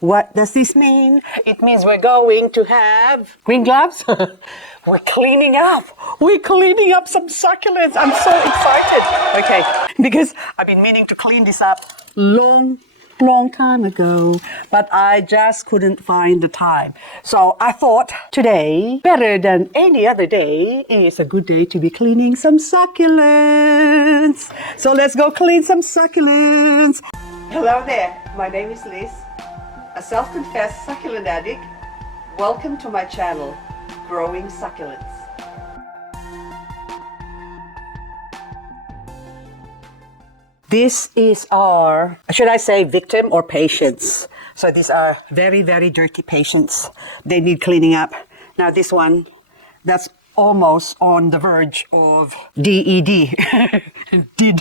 What does this mean? It means we're going to have green gloves. We're cleaning up. We're cleaning up some succulents. I'm so excited. Okay, because I've been meaning to clean this up long time ago, but I just couldn't find the time. So I thought today, better than any other day, is a good day to be cleaning some succulents. So let's go clean some succulents. Hello there, my name is Liz, a self-confessed succulent addict. Welcome to my channel, Growing Succulents. This is our, should I say, victim or patients? So these are very, very dirty patients. They need cleaning up. Now this one, that's almost on the verge of DED. Did.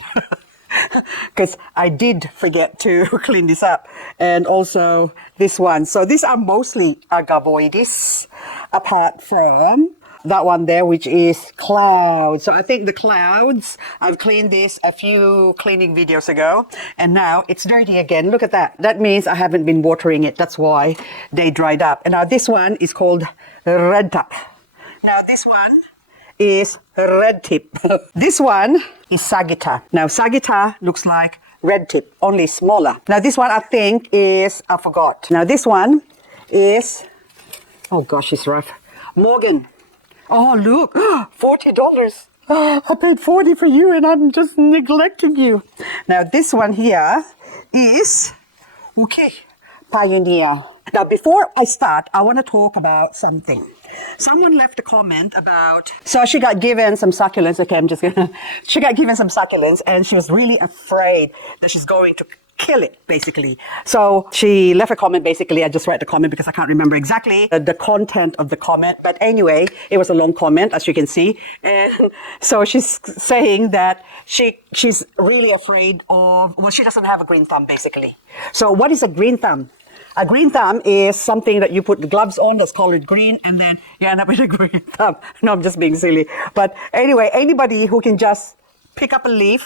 Because I did forget to clean this up. And also this one. So these are mostly agavoides, apart from that one there, which is clouds. So I think the clouds, I've cleaned this a few cleaning videos ago, and now it's dirty again. Look at that. That means I haven't been watering it. That's why they dried up. And now this one is called red tip. Now this one is red tip. This one is sagitta. Now sagitta looks like red tip, only smaller. Now this one I think is, I forgot. Now this one is, oh gosh, it's rough. Morgan. Oh look, $40. I paid $40 for you and I'm just neglecting you. Now this one here is, okay, Pioneer. Now before I start, I want to talk about something. Someone left a comment about, so she got given some succulents. Okay, I'm just gonna, she got given some succulents and she was really afraid that she's going to kill it, basically. So she left a comment, basically. I just read the comment because I can't remember exactly the content of the comment. But anyway, it was a long comment, as you can see. And so she's saying that she's really afraid of, well, she doesn't have a green thumb, basically. So what is a green thumb? A green thumb is something that you put the gloves on that's colored green, and then you end up with a green thumb. No, I'm just being silly. But anyway, anybody who can just pick up a leaf,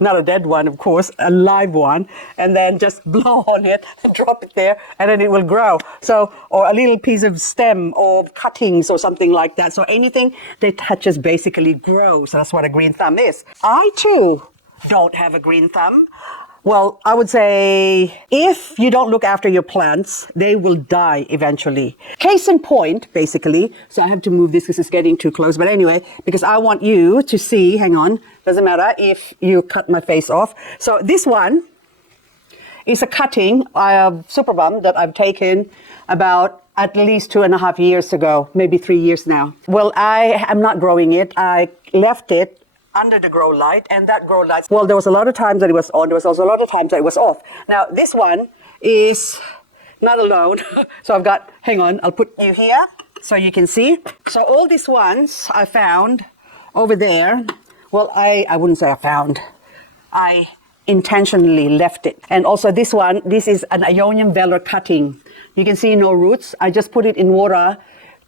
not a dead one, of course, a live one, and then just blow on it, drop it there, and then it will grow. So, or a little piece of stem or cuttings or something like that. So anything that touches basically grows. That's what a green thumb is. I too don't have a green thumb. Well, I would say if you don't look after your plants, they will die eventually. Case in point, basically. So I have to move this because it's getting too close. But anyway, because I want you to see, hang on, doesn't matter if you cut my face off. So this one is a cutting of superbum that I've taken about at least 2.5 years ago, maybe 3 years now. Well, I am not growing it. I left it under the grow light, and that grow light, well, there was a lot of times that it was on, there was also a lot of times that it was off. Now, this one is not alone. So I've got, hang on, I'll put you here so you can see. So all these ones I found over there, well, I wouldn't say I found, I intentionally left it. And also this one, this is an Ionian Velar cutting. You can see no roots. I just put it in water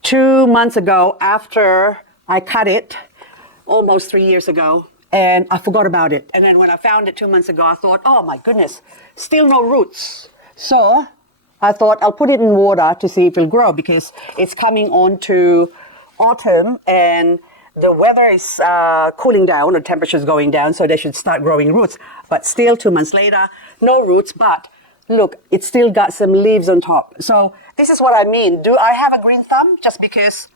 2 months ago after I cut it, almost 3 years ago, and I forgot about it. And then when I found it 2 months ago, I thought, oh my goodness, still no roots. So I thought I'll put it in water to see if it'll grow, because it's coming on to autumn and the weather is cooling down, or temperature's going down, so they should start growing roots. But still 2 months later, no roots, but look, it's still got some leaves on top. So this is what I mean. Do I have a green thumb just because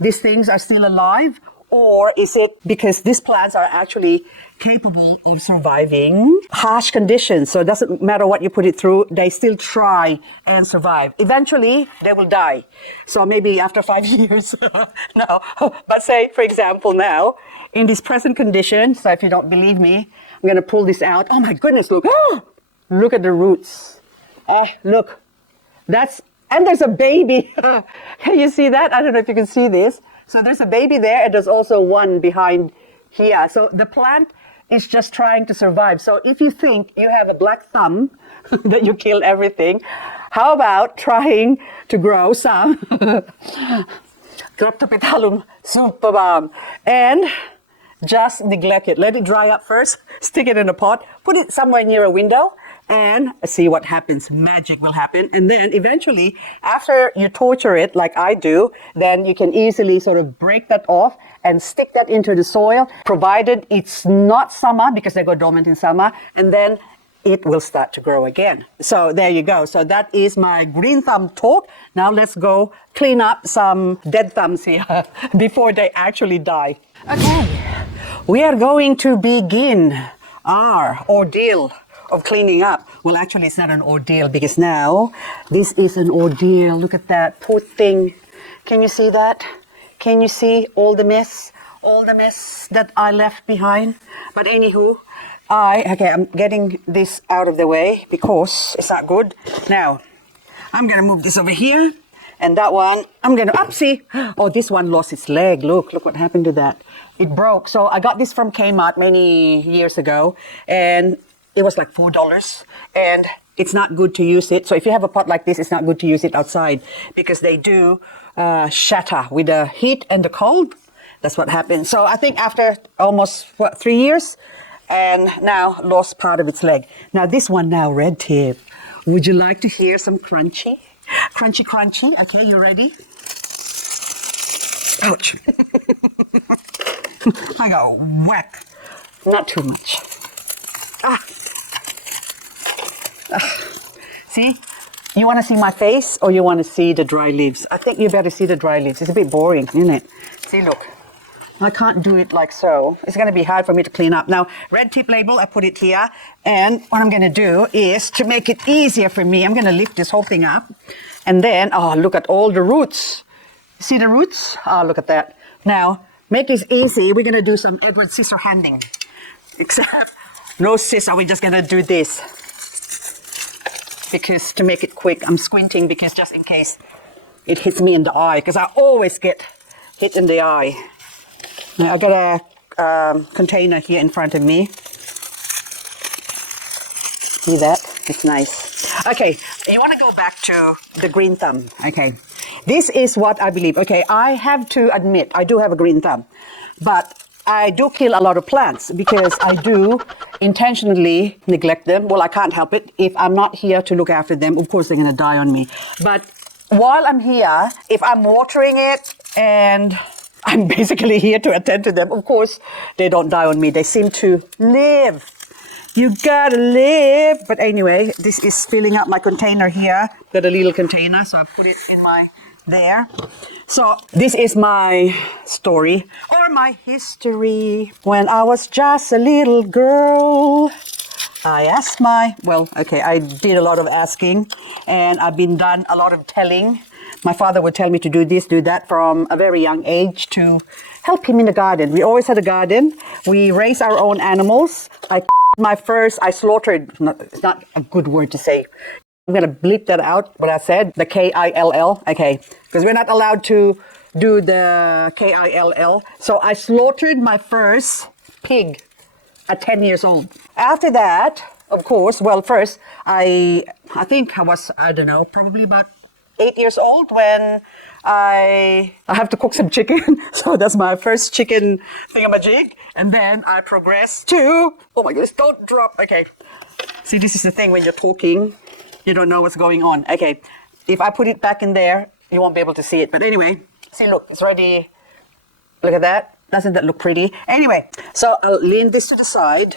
these things are still alive? Or is it because these plants are actually capable of surviving harsh conditions? So it doesn't matter what you put it through, they still try and survive. Eventually, they will die. So maybe after 5 years, no. But say, for example, now, in this present condition, so if you don't believe me, I'm going to pull this out. Oh my goodness, look. Look at the roots. Look. That's, and there's a baby. Can you see that? I don't know if you can see this. So there's a baby there, and there's also one behind here. So the plant is just trying to survive. So if you think you have a black thumb, that you kill everything, how about trying to grow some Propagating superbum and just neglect it. Let it dry up first, stick it in a pot, put it somewhere near a window, and see what happens. Magic will happen. And then eventually, after you torture it like I do, then you can easily sort of break that off and stick that into the soil, provided it's not summer, because they go dormant in summer, and then it will start to grow again. So there you go. So that is my green thumb talk. Now let's go clean up some dead thumbs here before they actually die. Okay, we are going to begin our ordeal of cleaning up. Well, actually, it's not an ordeal because now this is an ordeal. Look at that, poor thing. Can you see that? Can you see all the mess that I left behind? But anywho, I'm getting this out of the way because it's not good. Now, I'm gonna move this over here, and that one, I'm gonna, see. Oh, this one lost its leg. Look what happened to that. It broke. So I got this from Kmart many years ago, and it was like $4, and it's not good to use it. So if you have a pot like this, it's not good to use it outside because they do shatter with the heat and the cold. That's what happens. So I think after almost, 3 years, and now lost part of its leg. Now this one now, red tip. Would you like to hear some crunchy? Crunchy. Okay, you ready? Ouch. I got whack. Not too much. See? You want to see my face or you want to see the dry leaves? I think you better see the dry leaves. It's a bit boring, isn't it? See, look. I can't do it like so. It's going to be hard for me to clean up. Now, red tip label, I put it here. And what I'm going to do is, to make it easier for me, I'm going to lift this whole thing up. And then, oh, look at all the roots. See the roots? Oh, look at that. Now, make this easy. We're going to do some Edward scissor handing. Except, no scissor, we're just going to do this. Because to make it quick, I'm squinting because just in case it hits me in the eye. Because I always get hit in the eye. Now, I got a container here in front of me. See that? It's nice. Okay, you want to go back to the green thumb. Okay, this is what I believe. Okay, I have to admit, I do have a green thumb. But I do kill a lot of plants because I do intentionally neglect them. Well, I can't help it. If I'm not here to look after them, of course they're going to die on me. But while I'm here, if I'm watering it and I'm basically here to attend to them, of course, they don't die on me. They seem to live. You gotta live. But anyway, this is filling up my container here. Got a little container, so I put it in my there. So this is my story or my history. When I was just a little girl, I asked I did a lot of asking, and I've been done a lot of telling. My father would tell me to do this, do that from a very young age to help him in the garden. We always had a garden. We raised our own animals. I slaughtered, it's not a good word to say. I'm going to bleep that out, what I said, the K-I-L-L, okay, because we're not allowed to do the K-I-L-L. So I slaughtered my first pig at 10 years old. After that, of course, well, first, I think I was, I don't know, probably about 8 years old when I have to cook some chicken. So that's my first chicken thingamajig. And then I progressed to, oh my goodness, don't drop. Okay. See, this is the thing when you're talking, you don't know what's going on. Okay. If I put it back in there, you won't be able to see it. But anyway, see, look, it's ready. Look at that. Doesn't that look pretty? Anyway, so I'll lean this to the side.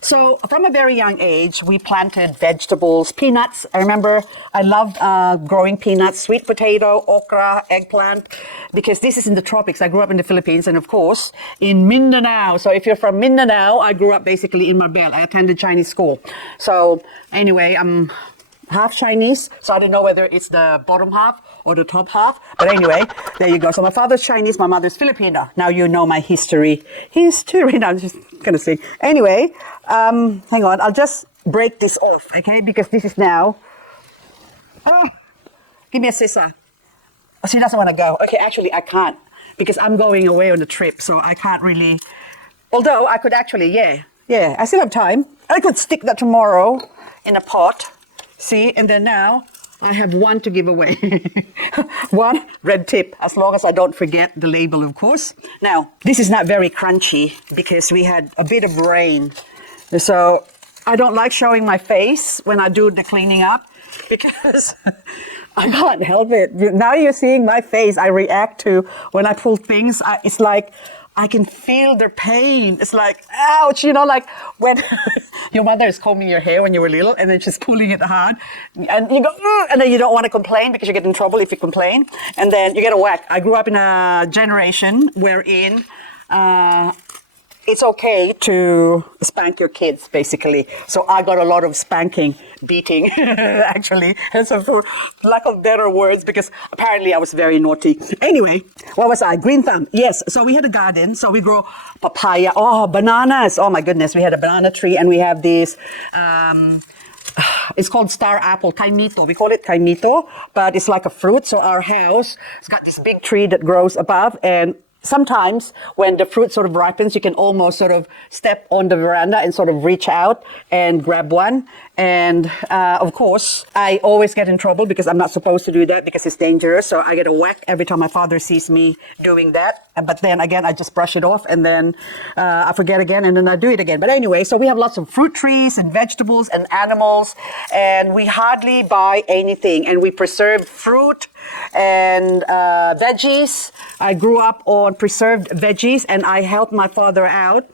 So from a very young age, we planted vegetables, peanuts. I remember I loved growing peanuts, sweet potato, okra, eggplant, because this is in the tropics. I grew up in the Philippines and, of course, in Mindanao. So if you're from Mindanao, I grew up basically in Marbella. I attended Chinese school. So anyway, I'm half Chinese, so I don't know whether it's the bottom half or the top half. But anyway, there you go. So my father's Chinese, my mother's Filipino. Now you know my history. Now I'm just going to sing. Anyway, hang on. I'll just break this off, okay? Because this is now... Oh, give me a scissor. Oh, she doesn't want to go. Okay, actually, I can't because I'm going away on a trip, so I can't really... Although I could actually, yeah, I still have time. I could stick that tomorrow in a pot. See, and then now I have one to give away. One red tip, as long as I don't forget the label, of course. Now, this is not very crunchy because we had a bit of rain. So I don't like showing my face when I do the cleaning up because I can't help it. Now you're seeing my face. I react to when I pull things. It's like I can feel their pain. It's like, ouch, like when your mother is combing your hair when you were little and then she's pulling it hard and you go, ugh, and then you don't want to complain because you get in trouble if you complain. And then you get a whack. I grew up in a generation wherein it's okay to spank your kids, basically. So I got a lot of spanking, beating, actually. And so for lack of better words, because apparently I was very naughty. Anyway, what was I? Green thumb. Yes. So we had a garden. So we grow papaya. Oh, bananas. Oh, my goodness. We had a banana tree and we have this... it's called star apple, kaimito. We call it kaimito, but it's like a fruit. So our house has got this big tree that grows above, and sometimes when the fruit sort of ripens, you can almost sort of step on the veranda and sort of reach out and grab one. And of course, I always get in trouble because I'm not supposed to do that because it's dangerous. So I get a whack every time my father sees me doing that. But then again, I just brush it off and then I forget again and then I do it again. But anyway, so we have lots of fruit trees and vegetables and animals, and we hardly buy anything, and we preserve fruit and veggies. I grew up on preserved veggies and I helped my father out.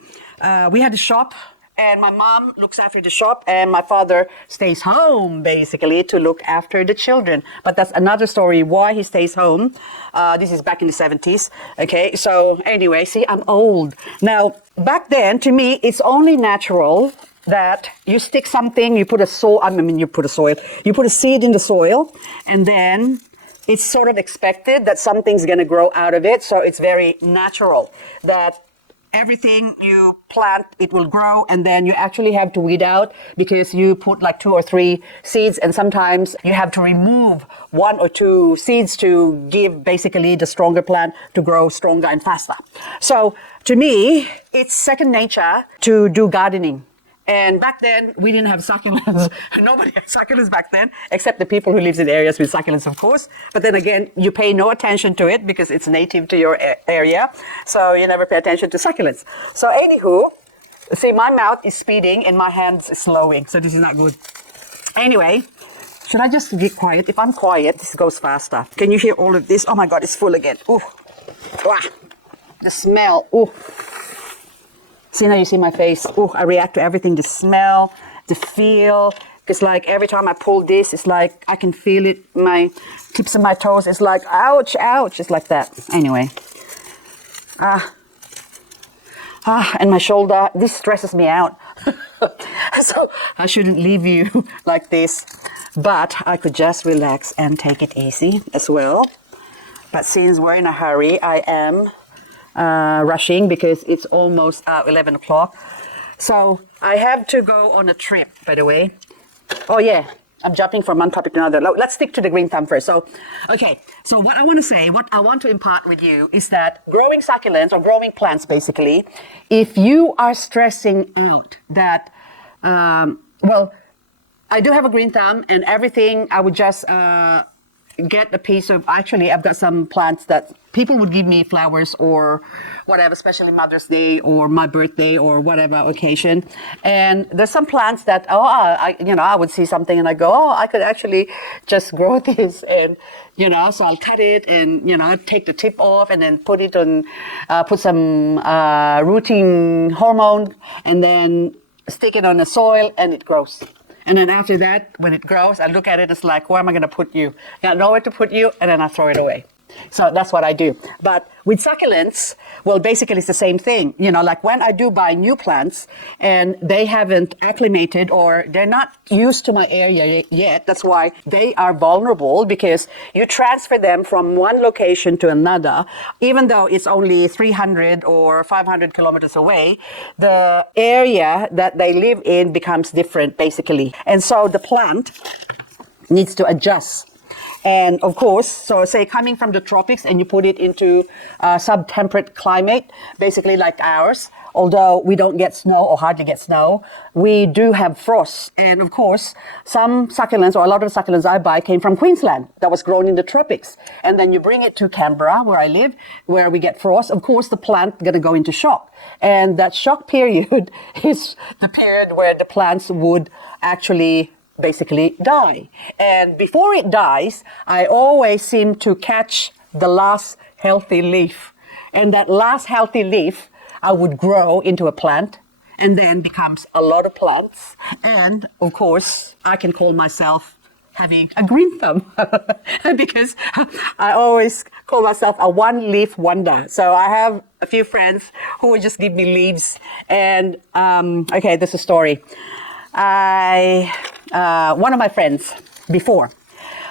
We had a shop. And my mom looks after the shop and my father stays home basically to look after the children. But that's another story why he stays home. This is back in the 70s. Okay, so anyway, see, I'm old. Now, back then, to me, it's only natural that you stick something, you put a seed in the soil, and then it's sort of expected that something's going to grow out of it. So it's very natural that everything you plant, it will grow, and then you actually have to weed out because you put like 2 or 3 seeds, and sometimes you have to remove 1 or 2 seeds to give basically the stronger plant to grow stronger and faster. So to me, it's second nature to do gardening. And back then, we didn't have succulents. Nobody had succulents back then, except the people who lives in areas with succulents, of course. But then again, you pay no attention to it because it's native to your area. So you never pay attention to succulents. So anywho, see, my mouth is speeding and my hands is slowing. So this is not good. Anyway, should I just get quiet? If I'm quiet, this goes faster. Can you hear all of this? Oh my God, it's full again. Ooh. Wow. The smell. Ooh. See, now you see my face. Oh, I react to everything, the smell, the feel. It's like every time I pull this, it's like I can feel it, my tips of my toes. It's like, ouch, ouch. It's like that. Anyway. And my shoulder, this stresses me out. So I shouldn't leave you like this. But I could just relax and take it easy as well. But since we're in a hurry, I am rushing because it's almost 11 o'clock. So I have to go on a trip, by the way. Oh yeah, I'm jumping from one topic to another. Let's stick to the green thumb first. So, okay. So what I want to say, what I want to impart with you is that growing succulents or growing plants, basically, if you are stressing out that, well, I do have a green thumb and everything, I would just get a piece of, actually, I've got some plants that people would give me flowers or whatever, especially Mother's Day or my birthday or whatever occasion. And there's some plants that, I would see something and I go, oh, I could actually just grow this. And, so I'll cut it and, take the tip off and then put it on, put some rooting hormone and then stick it on the soil and it grows. And then after that, when it grows, I look at it, it's like, where am I going to put you? I know where to put you, and then I throw it away. So that's what I do. But with succulents, well, basically it's the same thing. Like when I do buy new plants and they haven't acclimated or they're not used to my area yet, that's why they are vulnerable, because you transfer them from one location to another, even though it's only 300 or 500 kilometers away, the area that they live in becomes different, basically. And so the plant needs to adjust. And of course, so say coming from the tropics and you put it into a sub-temperate climate, basically like ours, although we don't get snow or hardly get snow, we do have frost. And of course, some succulents, or a lot of the succulents I buy, came from Queensland that was grown in the tropics. And then you bring it to Canberra, where I live, where we get frost. Of course, the plant going to go into shock. And that shock period is the period where the plants would actually basically die. And before it dies, I always seem to catch the last healthy leaf. And that last healthy leaf, I would grow into a plant and then becomes a lot of plants. And of course, I can call myself having a green thumb because I always call myself a one-leaf wonder. So I have a few friends who would just give me leaves. And okay, this is a story. One of my friends before,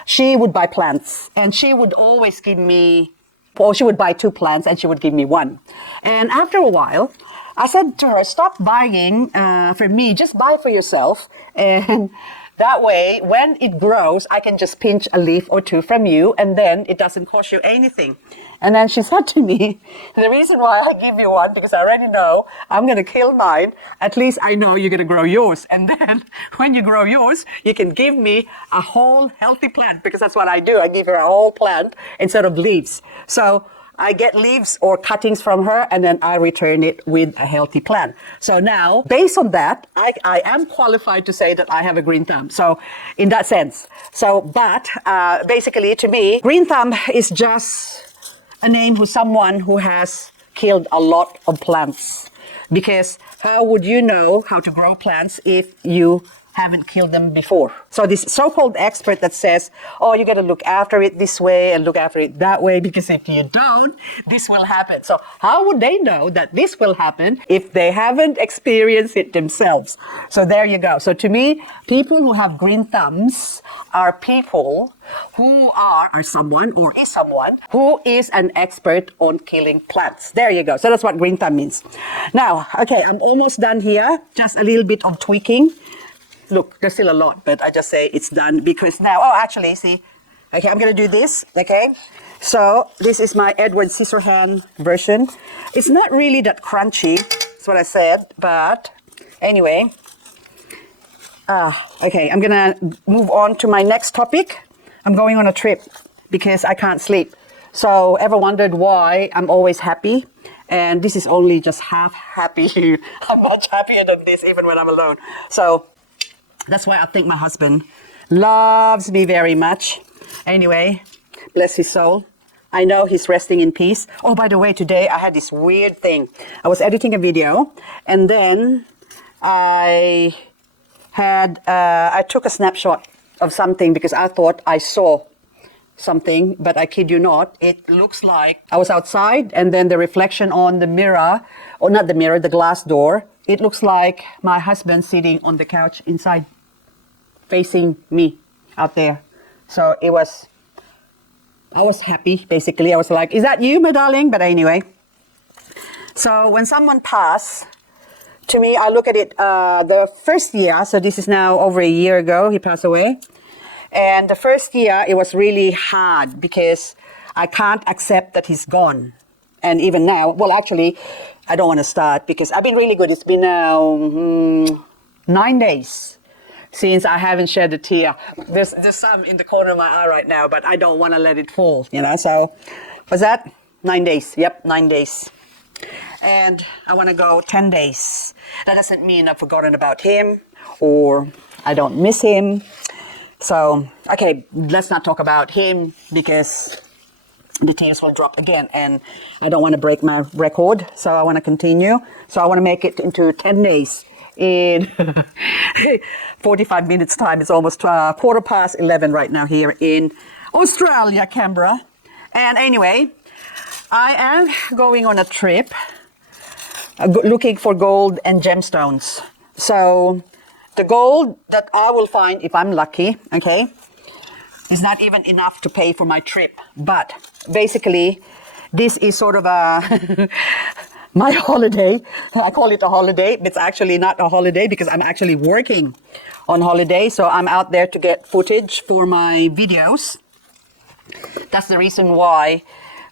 she would buy plants and she would always give me, or she would buy 2 plants and she would give me 1. And after a while, I said to her, stop buying for me, just buy for yourself. And that way, when it grows, I can just pinch a leaf or 2 from you and then it doesn't cost you anything. And then she said to me, the reason why I give you 1, because I already know I'm going to kill mine. At least I know you're going to grow yours. And then when you grow yours, you can give me a whole healthy plant, because that's what I do. I give her a whole plant instead of leaves. So I get leaves or cuttings from her and then I return it with a healthy plant. So now, based on that, I am qualified to say that I have a green thumb. So in that sense. So, but basically to me, green thumb is just a name for someone who has killed a lot of plants. Because how would you know how to grow plants if you haven't killed them before? So this so-called expert that says, oh, you got to look after it this way and look after it that way, because if you don't, this will happen. So how would they know that this will happen if they haven't experienced it themselves? So there you go. So to me, people who have green thumbs are people who are someone or is someone who is an expert on killing plants. There you go. So that's what green thumb means. Now, okay, I'm almost done here. Just a little bit of tweaking. Look, there's still a lot, but I just say it's done because now, oh, actually, see, okay, I'm going to do this, okay? So this is my Edward Scissorhand version. It's not really that crunchy, that's what I said, but anyway. Okay, I'm going to move on to my next topic. I'm going on a trip because I can't sleep. So ever wondered why I'm always happy? And this is only just half happy. I'm much happier than this even when I'm alone. So that's why I think my husband loves me very much. Anyway, bless his soul. I know he's resting in peace. Oh, by the way, today I had this weird thing. I was editing a video and then I took a snapshot of something because I thought I saw something, but I kid you not, it looks like I was outside and then the reflection on the mirror, or not the mirror, the glass door, it looks like my husband sitting on the couch inside, facing me out there. So I was happy, basically. I was like, is that you, my darling? But anyway, so when someone passed, to me, I look at it, the first year, so this is now over a year ago, he passed away. And the first year, it was really hard because I can't accept that he's gone. And even now, well, actually, I don't want to start because I've been really good. It's been now 9 days since I haven't shed a tear. There's some in the corner of my eye right now, but I don't want to let it fall, you know. So, was that 9 days? Yep, 9 days. And I want to go 10 days. That doesn't mean I've forgotten about him or I don't miss him. So, okay, let's not talk about him because the tears will drop again and I don't want to break my record. So I want to continue. So I want to make it into 10 days in 45 minutes time. It's almost 11:15 right now here in Australia, Canberra. And anyway, I am going on a trip looking for gold and gemstones. So the gold that I will find, if I'm lucky, okay, is not even enough to pay for my trip. But basically, this is sort of a my holiday. I call it a holiday, but it's actually not a holiday because I'm actually working on holiday. So I'm out there to get footage for my videos. That's the reason why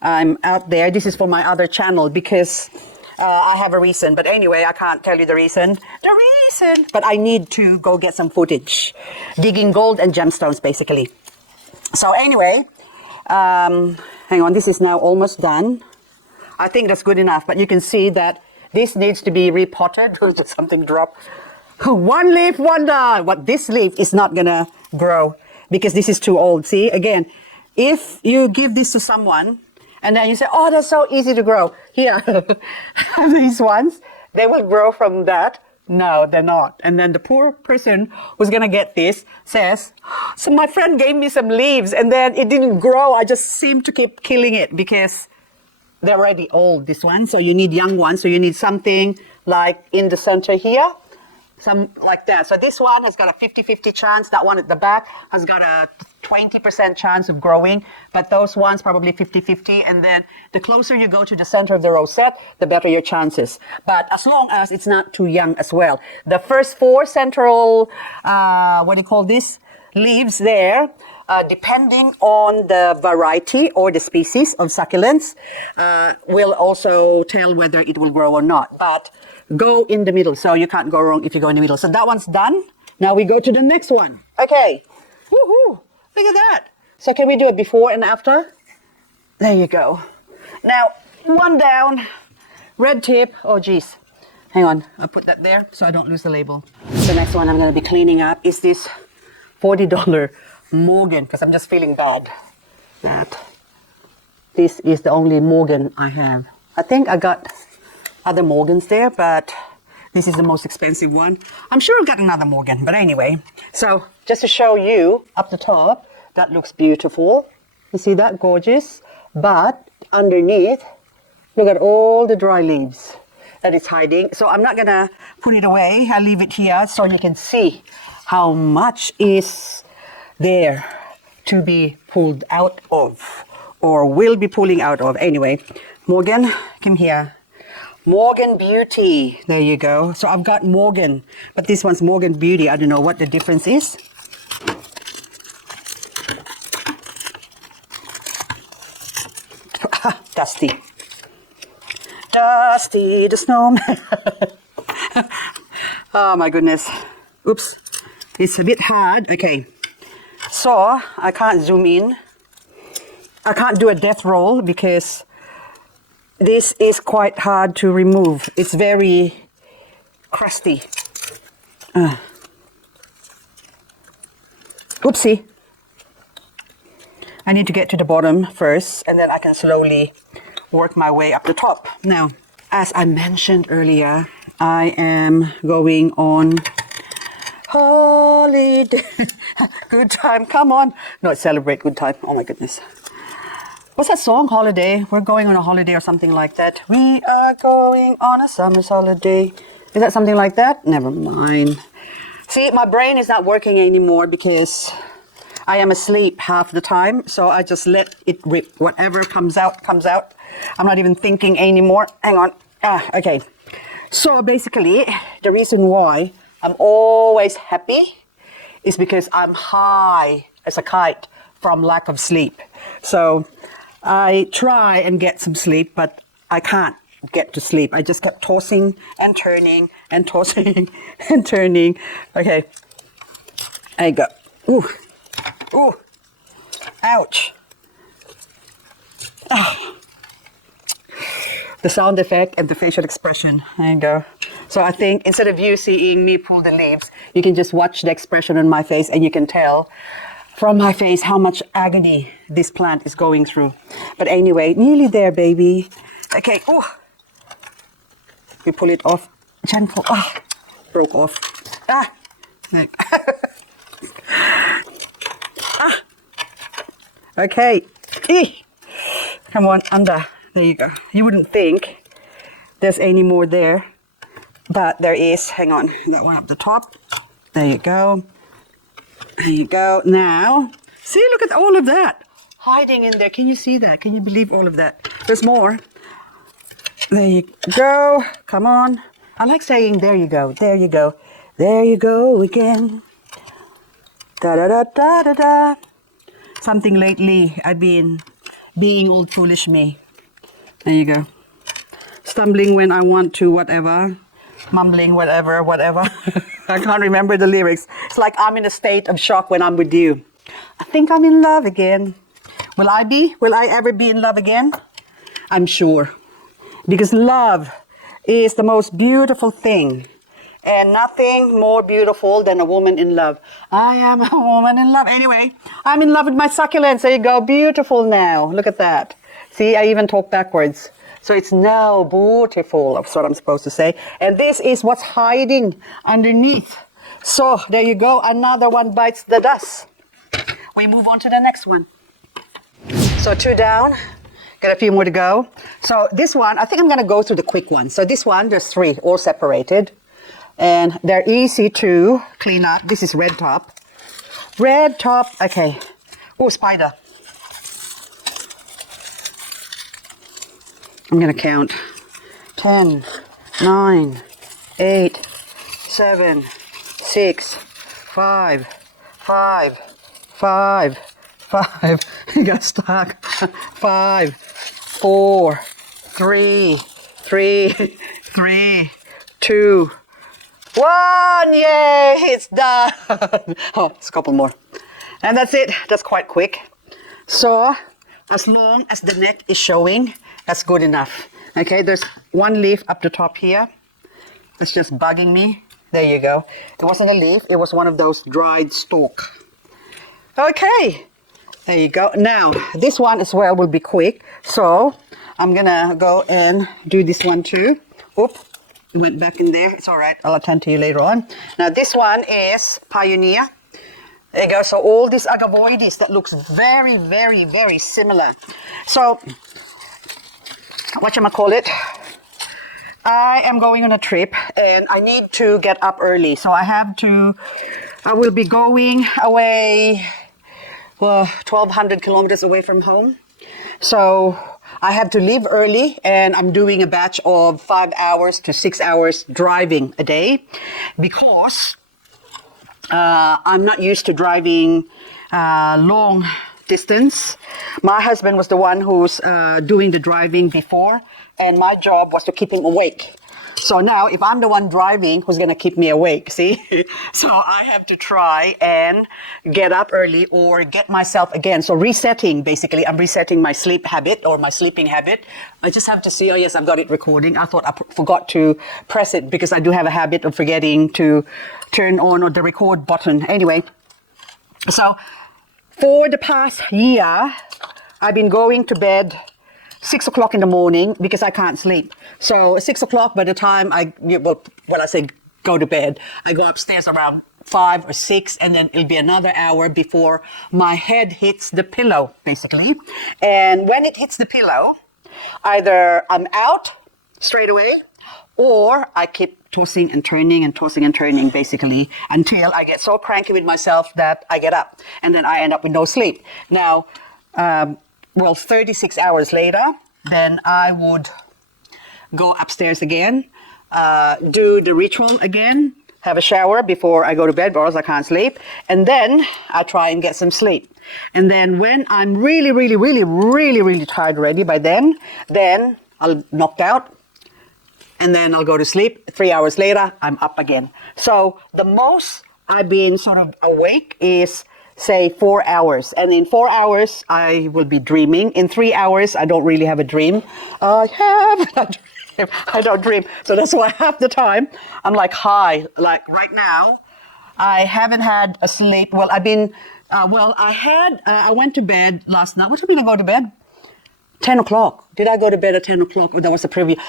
I'm out there. This is for my other channel because I have a reason. But anyway, I can't tell you the reason. But I need to go get some footage. Digging gold and gemstones, basically. So anyway, hang on. This is now almost done. I think that's good enough. But you can see that this needs to be repotted. Did something drop? One leaf, wonder. What this leaf is not going to grow because this is too old. See, again, if you give this to someone and then you say, oh, that's so easy to grow. Here, these ones, they will grow from that. No, they're not. And then the poor person who's going to get this says, so my friend gave me some leaves and then it didn't grow. I just seem to keep killing it because they're already old, this one. So you need young ones. So you need something like in the center here. Some like that. So this one has got a 50-50 chance. That one at the back has got a 20% chance of growing. But those ones probably 50-50. And then the closer you go to the center of the rosette, the better your chances. But as long as it's not too young as well. The first 4 central, what do you call this? Leaves there, depending on the variety or the species of succulents, will also tell whether it will grow or not. But go in the middle, so you can't go wrong if you go in the middle. So that one's done. Now we go to the next one. Okay. Woohoo! Look at that. So can we do it before and after? There you go. Now, one down. Red tip. Oh, geez. Hang on. I'll put that there so I don't lose the label. The next one I'm going to be cleaning up is this $40 Morgan, because I'm just feeling bad that this is the only Morgan I have. I think I got other Morgans there, but this is the most expensive one. I'm sure I've got another Morgan, but anyway. So just to show you up the top, that looks beautiful. You see that? Gorgeous. But underneath, look at all the dry leaves that it's hiding. So I'm not gonna put it away. I'll leave it here so you can see how much is there to be pulled out of or will be pulling out of. Anyway, Morgan, come here. Morgan Beauty. There you go. So I've got Morgan, but this one's Morgan Beauty. I don't know what the difference is. Dusty. Dusty the snowman. Oh my goodness. Oops. It's a bit hard. Okay. So I can't zoom in. I can't do a death roll because this is quite hard to remove. It's very crusty. Oopsie. I need to get to the bottom first and then I can slowly work my way up the top. Now, as I mentioned earlier, I am going on holiday. Good time, come on. No, celebrate good time. Oh my goodness. What's that song? Holiday. We're going on a holiday or something like that. We are going on a summer's holiday. Is that something like that? Never mind. See, my brain is not working anymore because I am asleep half the time. So I just let it rip. Whatever comes out, comes out. I'm not even thinking anymore. Hang on. Okay. So basically, the reason why I'm always happy is because I'm high as a kite from lack of sleep. So I try and get some sleep, but I can't get to sleep. I just kept tossing and turning and tossing and turning. Okay. There you go. Ooh. Ooh. Ouch. Ah. The sound effect and the facial expression. There you go. So I think instead of you seeing me pull the leaves, you can just watch the expression on my face and you can tell from my face how much agony this plant is going through. But anyway, nearly there, baby. Okay, oh. We pull it off. Gentle. Ah, broke off. Ah. Ah. Okay. Come on, under. There you go. You wouldn't think there's any more there, but there is. Hang on, that one up the top. There you go. There you go. Now, see, look at all of that hiding in there. Can you see that? Can you believe all of that? There's more. There you go. Come on. I like saying, there you go. There you go. There you go again. Da da da da da da. something lately. I've been being old foolish me. There you go. Stumbling when I want to, whatever. Mumbling, whatever. I can't remember the lyrics. It's like I'm in a state of shock when I'm with you. I think I'm in love again. Will I be? Will I ever be in love again? I'm sure. Because love is the most beautiful thing. And nothing more beautiful than a woman in love. I am a woman in love. Anyway, I'm in love with my succulents. There you go. Beautiful now. Look at that. See, I even talk backwards. So it's now beautiful. That's what I'm supposed to say. And this is what's hiding underneath. So there you go. Another one bites the dust. We move on to the next one. So 2 down. Got a few more to go. So this one, I think I'm going to go through the quick ones. So this one, there's 3 all separated. And they're easy to clean up. This is red top. Red top. Okay. Oh, spider. I'm going to count. 10, 9, 8, 7, 6, 5, 5, 5, 5. You got stuck. 5, 4, 3, 2, 1. Yay, it's done. Oh, it's a couple more. And that's it. That's quite quick. So, as long as the neck is showing, that's good enough. Okay, there's 1 leaf up the top here. It's just bugging me. There you go. It wasn't a leaf. It was one of those dried stalk. Okay. There you go. Now, this one as well will be quick. So, I'm going to go and do this one too. Oop. It went back in there. It's all right. I'll attend to you later on. Now, this one is Pioneer. There you go. So, all these agavoides that looks very, very, very similar. So, whatchamacallit, I am going on a trip and I need to get up early. So I will be going away, well, 1,200 kilometers away from home. So I have to leave early and I'm doing a batch of 5 hours to 6 hours driving a day because I'm not used to driving long distance. My husband was the one who's doing the driving before, and my job was to keep him awake. So now, if I'm the one driving, who's going to keep me awake, see? So I have to try and get up early or get myself again. So resetting, basically, I'm resetting my sleep habit or my sleeping habit. I just have to see, oh yes, I've got it recording. I thought I forgot to press it because I do have a habit of forgetting to turn on the record button. Anyway, so for the past year, I've been going to bed 6 o'clock in the morning because I can't sleep. So 6 o'clock by the time when I say go to bed, I go upstairs around 5 or 6 and then it'll be another hour before my head hits the pillow, basically. And when it hits the pillow, either I'm out straight away or I keep tossing and turning, basically, until I get so cranky with myself that I get up. And then I end up with no sleep. Now, 36 hours later, then I would go upstairs again, do the ritual again, have a shower before I go to bed, or else I can't sleep. And then I try and get some sleep. And then when I'm really, really, really, really, really tired already by then I'll knocked out. And then I'll go to sleep. 3 hours later, I'm up again. So the most I've been sort of awake is, say, 4 hours. And in 4 hours, I will be dreaming. In 3 hours, I don't really have a dream. I don't dream. So that's why half the time, I'm like high. Like right now, I haven't had a sleep. Well, I've been, I went to bed last night. What time did I go to bed? 10 o'clock. Did I go to bed at 10 o'clock? Or that was the previous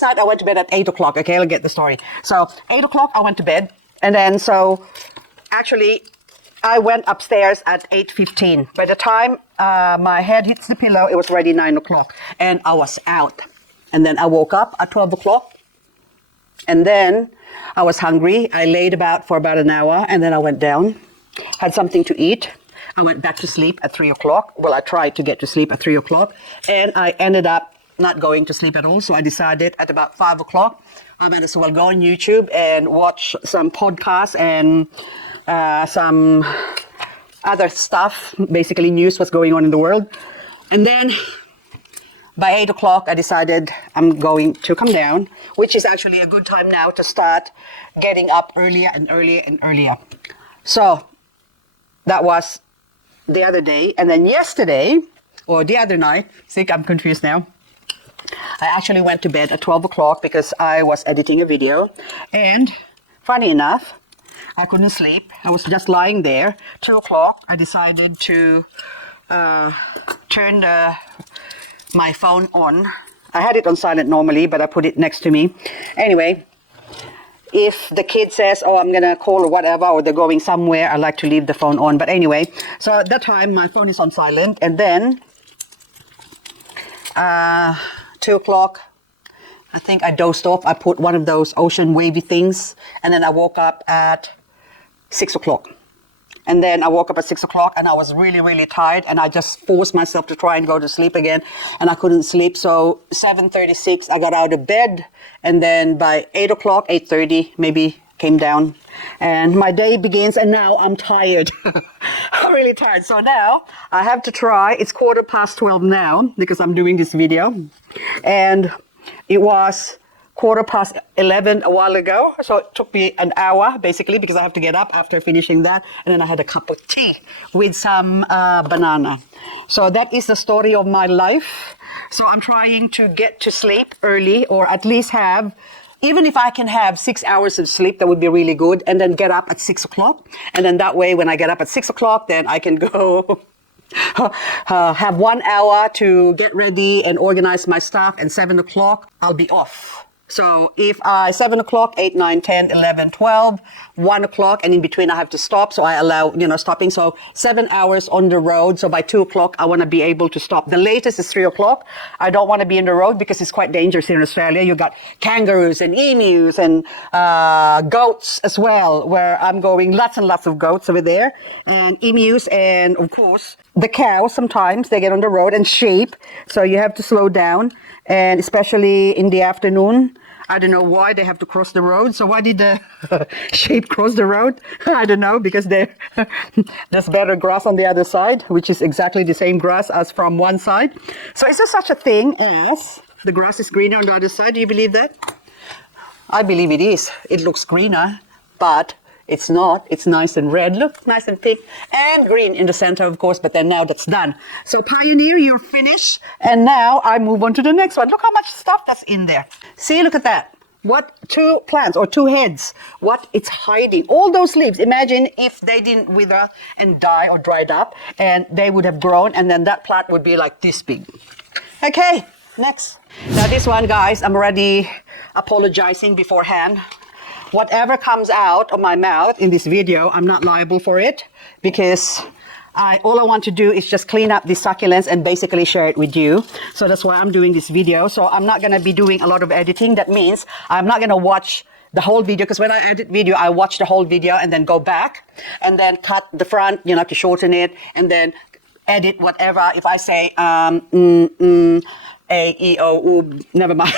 night I went to bed at 8 o'clock. Okay, I'll get the story. So 8 o'clock I went to bed. And then actually I went upstairs at 8:15. By the time my head hits the pillow, it was already 9 o'clock. And I was out. And then I woke up at 12 o'clock. And then I was hungry. I laid for about an hour. And then I went down, had something to eat. I went back to sleep at 3 o'clock. Well, I tried to get to sleep at 3 o'clock. And I ended up not going to sleep at all. So I decided at about 5 o'clock, I might as well go on YouTube and watch some podcasts and some other stuff, basically news, what's going on in the world. And then by 8 o'clock, I decided I'm going to come down, which is actually a good time now to start getting up earlier and earlier and earlier. So that was the other day. And then yesterday, or the other night, see, I'm confused now. I actually went to bed at 12 o'clock because I was editing a video. And funny enough, I couldn't sleep. I was just lying there. 2 o'clock, I decided to turn my phone on. I had it on silent normally, but I put it next to me. Anyway, if the kid says, oh, I'm going to call or whatever, or they're going somewhere, I like to leave the phone on. But anyway, so at that time, my phone is on silent. And then 2 o'clock, I think I dozed off. I put one of those ocean wavy things. And then I woke up at 6 o'clock. And then I woke up at 6 o'clock and I was really, really tired. And I just forced myself to try and go to sleep again. And I couldn't sleep. So 7:36, I got out of bed. And then by 8 o'clock, 8:30, maybe came down. And my day begins. And now I'm tired. I'm really tired. So now I have to try. It's 12:15 now because I'm doing this video. And it was 11:15 a while ago. So it took me an hour, basically, because I have to get up after finishing that. And then I had a cup of tea with some banana. So that is the story of my life. So I'm trying to get to sleep early, or at least have, even if I can have 6 hours of sleep, that would be really good. And then get up at 6 o'clock. And then that way, when I get up at 6 o'clock, then I can go have 1 hour to get ready and organize my stuff. And 7 o'clock, I'll be off. So if 7 o'clock, 8, 9, 10, 11, 12, 1 o'clock, and in between I have to stop. So I allow, stopping. So 7 hours on the road. So by 2 o'clock, I want to be able to stop. The latest is 3 o'clock. I don't want to be in the road because it's quite dangerous here in Australia. You got kangaroos and emus and goats as well, where I'm going. Lots and lots of goats over there, and emus, and of course the cows. Sometimes they get on the road, and sheep. So you have to slow down. And especially in the afternoon, I don't know why they have to cross the road. So why did the sheep cross the road? I don't know, because there's better grass on the other side, which is exactly the same grass as from one side. So is there such a thing as the grass is greener on the other side? Do you believe that? I believe it is. It looks greener, but it's not. It's nice and red. Look, nice and pink and green in the center, of course. But then now that's done. So Pioneer, you're finished. And now I move on to the next one. Look how much stuff that's in there. See, look at that. What 2 plants or 2 heads. What it's hiding. All those leaves. Imagine if they didn't wither and die or dried up. And they would have grown. And then that plant would be like this big. Okay, next. Now this one, guys, I'm already apologizing beforehand. Whatever comes out of my mouth in this video, I'm not liable for it, because all I want to do is just clean up these succulents and basically share it with you. So that's why I'm doing this video. So I'm not going to be doing a lot of editing. That means I'm not going to watch the whole video, because when I edit video, I watch the whole video and then go back and then cut the front, to shorten it, and then edit whatever. If I say, A, E, O, U, never mind.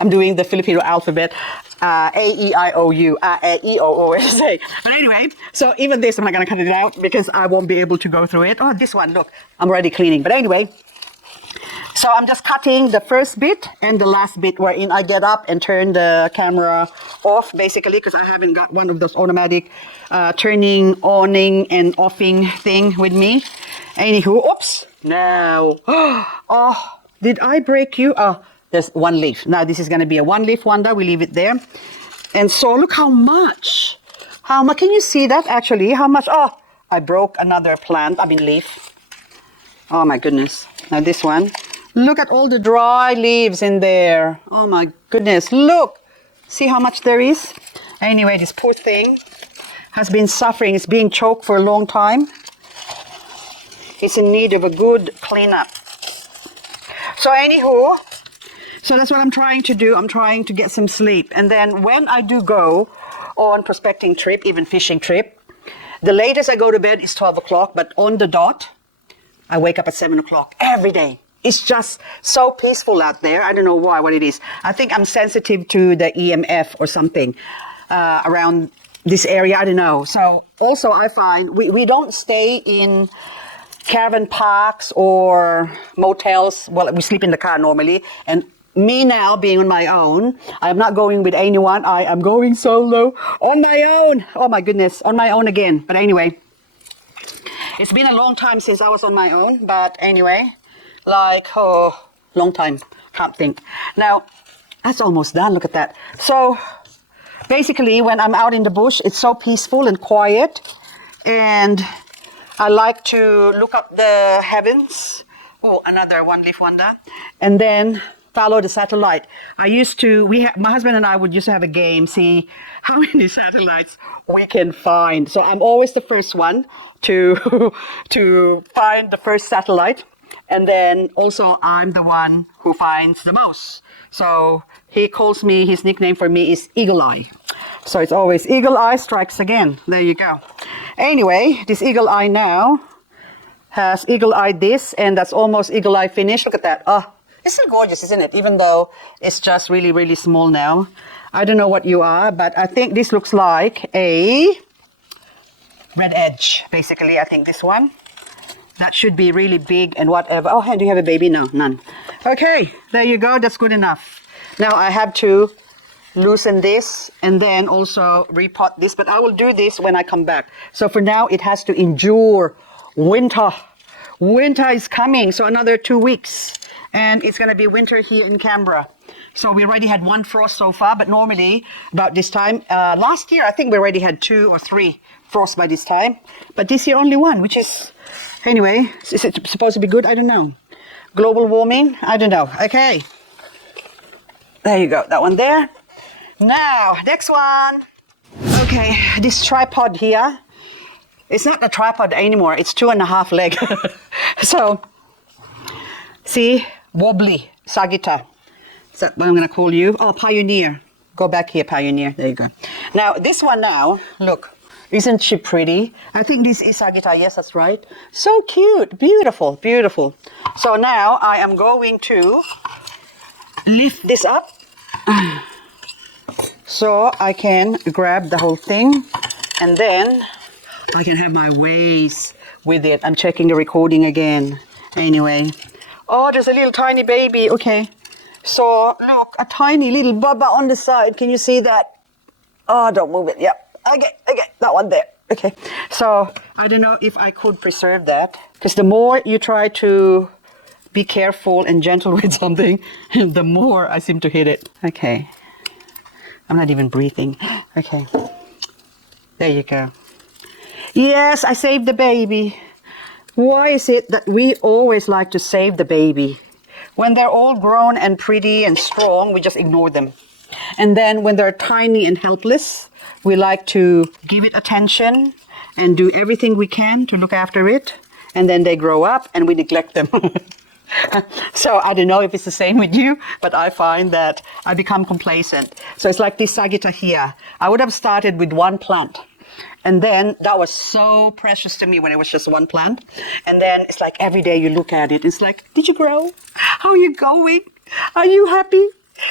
I'm doing the Filipino alphabet. A, E, I, O, U, A, E, O, O, S, A. But anyway, so even this, I'm not going to cut it out because I won't be able to go through it. Oh, this one, look, I'm already cleaning. But anyway, so I'm just cutting the first bit and the last bit, wherein I get up and turn the camera off, basically, because I haven't got one of those automatic turning, awning, and offing thing with me. Anywho, oops. No. Oh, did I break you? Oh, there's one leaf. Now this is going to be a one leaf wonder. We leave it there. And so look how much. How much? Can you see that actually? How much? Oh, I broke another plant. Leaf. Oh my goodness. Now this one. Look at all the dry leaves in there. Oh my goodness. Look. See how much there is? Anyway, this poor thing has been suffering. It's being choked for a long time. It's in need of a good cleanup. So anywho, so that's what I'm trying to do. I'm trying to get some sleep. And then when I do go on prospecting trip, even fishing trip, the latest I go to bed is 12 o'clock, but on the dot, I wake up at 7 o'clock every day. It's just so peaceful out there. I don't know why, what it is. I think I'm sensitive to the EMF or something around this area, I don't know. So also I find we don't stay in caravan parks or motels. Well, we sleep in the car normally. And me now being on my own, I am not going with anyone. I am going solo on my own. Oh my goodness, on my own again. But anyway, it's been a long time since I was on my own. But anyway, like, oh, long time. Can't think. Now, that's almost done. Look at that. So basically, when I'm out in the bush, it's so peaceful and quiet. And I like to look up the heavens. Oh, another one-leaf wonder. And then follow the satellite. I used to, my husband and I would used to have a game, see how many satellites we can find. So I'm always the first one to, to find the first satellite. And then also I'm the one who finds the most. So he calls me, his nickname for me is Eagle Eye. So it's always Eagle Eye strikes again. There you go. Anyway, this Eagle Eye now has Eagle Eye this, and that's almost Eagle Eye finished. Look at that. Oh, it's still gorgeous, isn't it? Even though it's just really, really small now. I don't know what you are, but I think this looks like a red edge, basically. I think this one. That should be really big and whatever. Oh, do you have a baby? No, none. Okay, there you go. That's good enough. Now I have to loosen this and then also repot this, but I will do this when I come back. So for now, it has to endure winter. Winter is coming, so another 2 weeks. And it's going to be winter here in Canberra. So we already had 1 frost so far, but normally about this time, last year, I think we already had 2 or 3 frosts by this time. But this year only 1, which is, anyway, is it supposed to be good? I don't know. Global warming? I don't know. Okay. There you go. That one there. Now, next one. Okay, this tripod here. It's not a tripod anymore. It's 2.5 leg. So, see, wobbly, Sagitta. Is that what I'm going to call you? Oh, Pioneer. Go back here, Pioneer. There you go. Now, this one now, look. Isn't she pretty? I think this is Sagitta. Yes, that's right. So cute. Beautiful, beautiful. So now I am going to lift this up so I can grab the whole thing and then I can have my ways with it. I'm checking the recording again. Anyway. Oh, there's a little tiny baby. Okay. So look, a tiny little bubba on the side. Can you see that? Oh, don't move it. Yep. Okay, that one there. Okay, so I don't know if I could preserve that, because the more you try to be careful and gentle with something, the more I seem to hit it. Okay, I'm not even breathing. Okay, there you go. Yes, I saved the baby. Why is it that we always like to save the baby? When they're all grown and pretty and strong, we just ignore them. And then when they're tiny and helpless, we like to give it attention and do everything we can to look after it. And then they grow up and we neglect them. So I don't know if it's the same with you, but I find that I become complacent. So it's like this Sagitta here. I would have started with 1 plant. And then that was so precious to me when it was just 1 plant. And then it's like every day you look at it, it's like, did you grow? How are you going? Are you happy?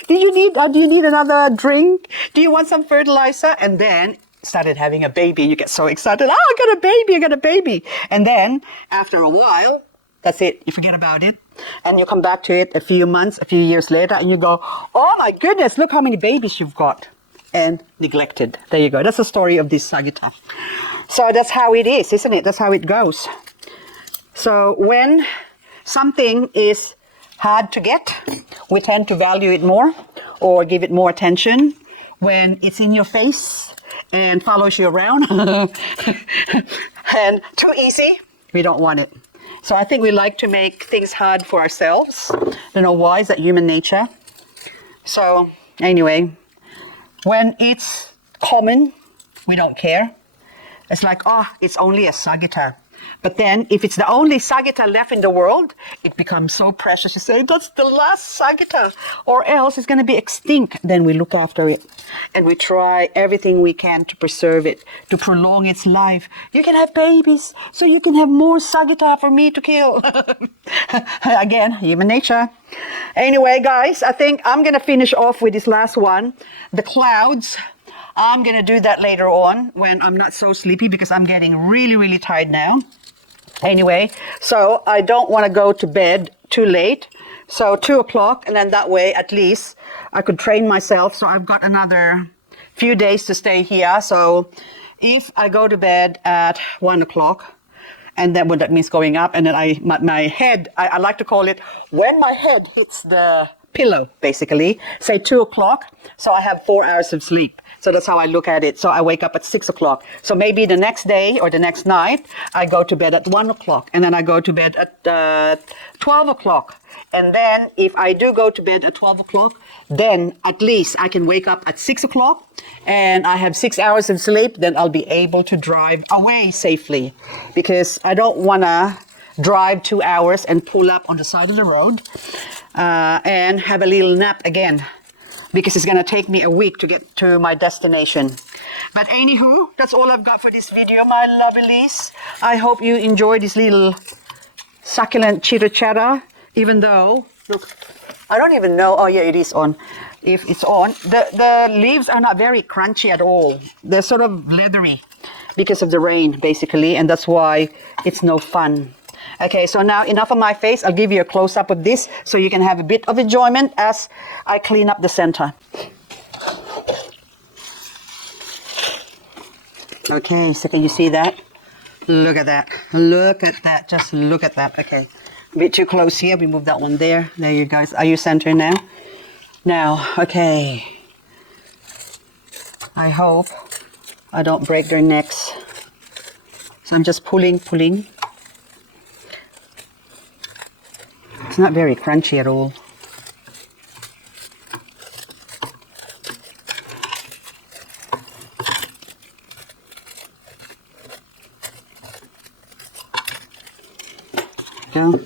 Do you need another drink? Do you want some fertilizer? And then started having a baby. You get so excited. Oh, I got a baby. And then after a while, that's it. You forget about it. And you come back to it a few months, a few years later, and you go, oh my goodness, look how many babies you've got. And neglected. There you go. That's the story of this Sagitta. So that's how it is, isn't it? That's how it goes. So when something is hard to get, we tend to value it more or give it more attention. When it's in your face and follows you around and too easy, we don't want it. So I think we like to make things hard for ourselves. I don't know why, is that human nature? So anyway, when it's common, we don't care. It's like, oh, it's only a Sagitta. But then, if it's the only Sagitta left in the world, it becomes so precious. You say, that's the last Sagitta, or else it's going to be extinct. Then we look after it, and we try everything we can to preserve it, to prolong its life. You can have babies, so you can have more Sagitta for me to kill. Again, human nature. Anyway, guys, I think I'm going to finish off with this last one. The clouds. I'm going to do that later on when I'm not so sleepy because I'm getting really, really tired now. Anyway, so I don't want to go to bed too late. So 2 o'clock, and then that way at least I could train myself. So I've got another few days to stay here. So if I go to bed at 1 o'clock, and then what that means going up, and then my head, I like to call it when my head hits the pillow, basically, say 2 o'clock. So I have 4 hours of sleep. So that's how I look at it. So I wake up at 6 o'clock. So maybe the next day or the next night, I go to bed at 1 o'clock. And then I go to bed at 12 o'clock. And then if I do go to bed at 12 o'clock, then at least I can wake up at 6 o'clock and I have 6 hours of sleep. Then I'll be able to drive away safely, because I don't want to drive 2 hours and pull up on the side of the road and have a little nap again, because it's going to take me a week to get to my destination. But anywho, that's all I've got for this video, my lovelies. I hope you enjoy this little succulent chitter chatter, even though, look, I don't even know, oh yeah, it is on. If it's on, the leaves are not very crunchy at all. They're sort of leathery because of the rain, basically, and that's why it's no fun. Okay, so now enough of my face. I'll give you a close-up of this so you can have a bit of enjoyment as I clean up the center. Okay, so can you see that? Look at that. Look at that. Just look at that. Okay, a bit too close here. We move that one there. There you guys. Are you centered now? Now, okay. I hope I don't break their necks. So I'm just pulling. It's not very crunchy at all. Go.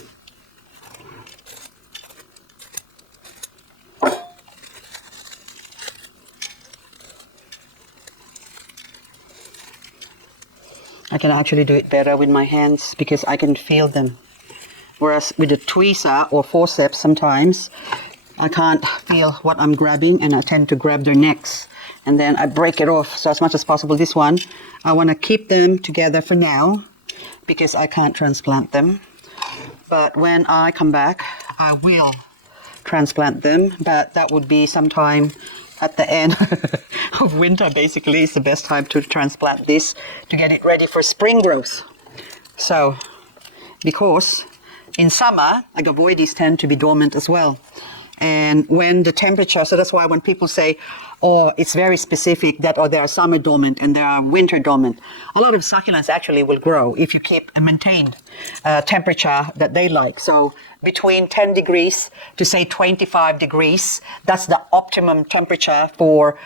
I can actually do it better with my hands because I can feel them. Whereas with a tweezer or forceps, sometimes I can't feel what I'm grabbing, and I tend to grab their necks and then I break it off. So as much as possible, this one, I want to keep them together for now because I can't transplant them. But when I come back, I will transplant them, but that would be sometime at the end of winter. Basically, it's the best time to transplant this to get it ready for spring growth. So, because in summer, agavoides tend to be dormant as well. And when the temperature, so that's why when people say, oh, it's very specific that, oh, there are summer dormant and there are winter dormant. A lot of succulents actually will grow if you keep a maintained temperature that they like. So between 10 degrees to say 25 degrees, that's the optimum temperature for,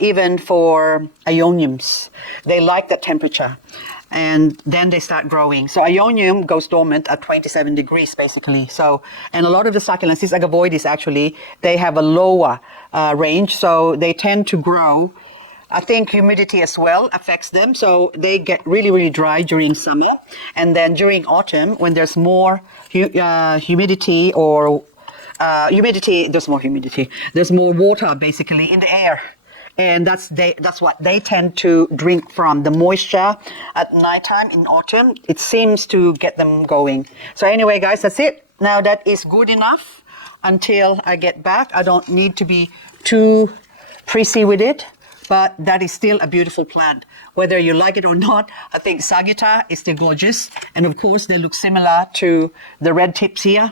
even for Ioniums. They like that temperature. And then they start growing. So Ionium goes dormant at 27 degrees, basically. So, and a lot of the succulents, these agavoides actually, they have a lower range, so they tend to grow. I think humidity as well affects them, so they get really, really dry during summer. And then during autumn, when there's more humidity or there's more humidity. There's more water, basically, in the air. And that's what they tend to drink from, the moisture at nighttime in autumn. It seems to get them going. So anyway, guys, that's it. Now that is good enough until I get back. I don't need to be too prissy with it, but that is still a beautiful plant. Whether you like it or not, I think Sagitta is still gorgeous. And of course, they look similar to the red tips here,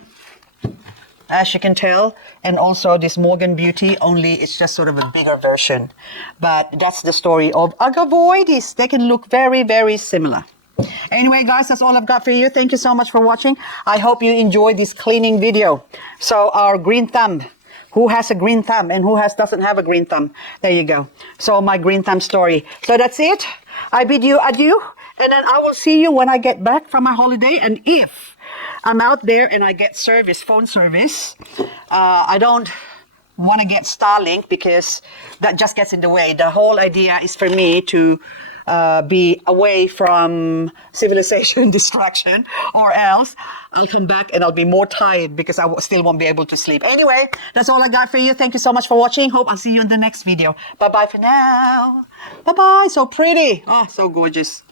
as you can tell, and also this Morgan Beauty, only it's just sort of a bigger version. But that's the story of agavoides. They can look very, very similar. Anyway, guys, that's all I've got for you. Thank you so much for watching. I hope you enjoyed this cleaning video. So our green thumb, who has a green thumb and who doesn't have a green thumb? There you go. So my green thumb story. So that's it. I bid you adieu, and then I will see you when I get back from my holiday. And if I'm out there and I get service, phone service, I don't want to get Starlink because that just gets in the way. The whole idea is for me to be away from civilization distraction, or else I'll come back and I'll be more tired because I still won't be able to sleep. Anyway, that's all I got for you. Thank you so much for watching. Hope I'll see you in the next video. Bye-bye for now. Bye-bye. So pretty. Oh, so gorgeous.